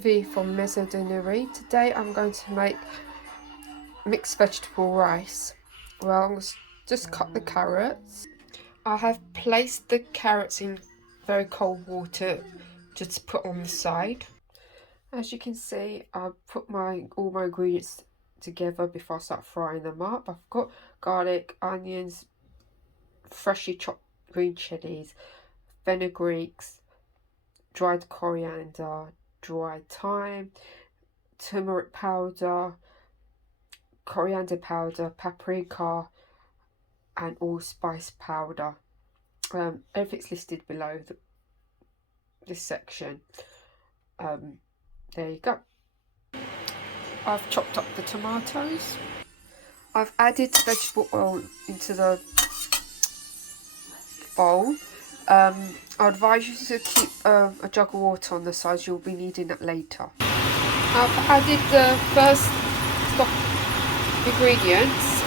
V from Mezzadineri. Today I'm going to make mixed vegetable rice. Well, I'm going to just cut the carrots. I have placed the carrots in very cold water just to put on the side. As you can see, I put all my ingredients together before I start frying them up. I've got garlic, onions, freshly chopped green chillies, fenugreeks, dried corriander, dried thyme, turmeric powder, coriander powder, paprika, and allspice powder. Everything's listed below this section. There you go. I've chopped up the tomatoes. I've added vegetable oil into the bowl. I advise you to keep a jug of water on the side. You'll be needing that later. I've added the first stock ingredients.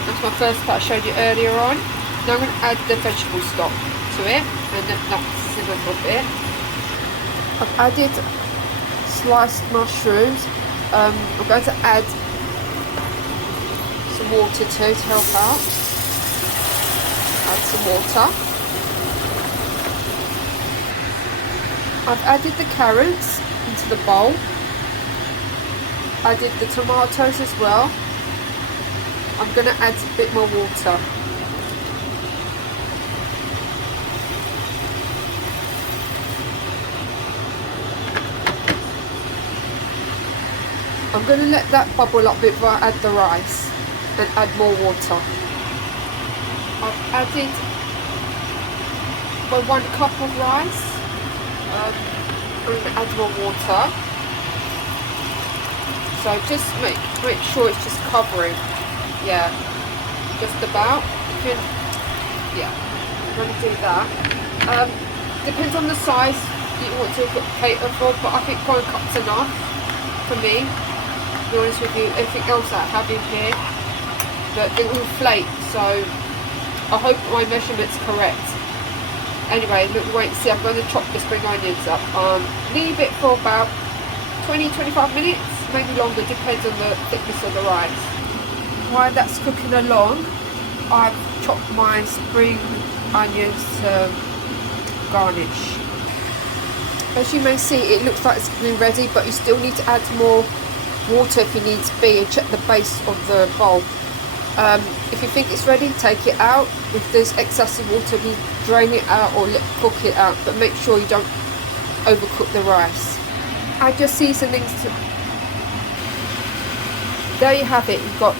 That's my first part I showed you earlier on. Now I'm going to add the vegetable stock to it and let that simmer for a bit. I've added sliced mushrooms. I'm going to add some water too to help out. Add some water. I've added the carrots into the bowl. Added the tomatoes as well. I'm going to add a bit more water. I'm going to let that bubble up before I add the rice and add more water. I've added my 1 cup of rice. I'm going to add more water. So just make sure it's just covering. Yeah, just about. Yeah, I'm going to do that. Depends on the size you want to cater for, but I think 1 cup's enough for me. To be honest with you, everything else I have in here, but it will flake, so I hope my measurement's correct. Anyway, look, wait and see. I'm going to chop the spring onions up. Leave it for about 20-25 minutes, maybe longer, depends on the thickness of the rice. While that's cooking along, I've chopped my spring onions to garnish. As you may see, it looks like it's been ready, but you still need to add more water if you need to be, and check the base of the bowl. If you think it's ready, take it out. If there's excess of water, you drain it out or cook it out, but make sure you don't overcook the rice. Add your seasonings to. There you have it. You've got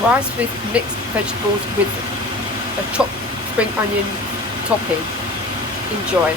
rice with mixed vegetables with a chopped spring onion topping. Enjoy.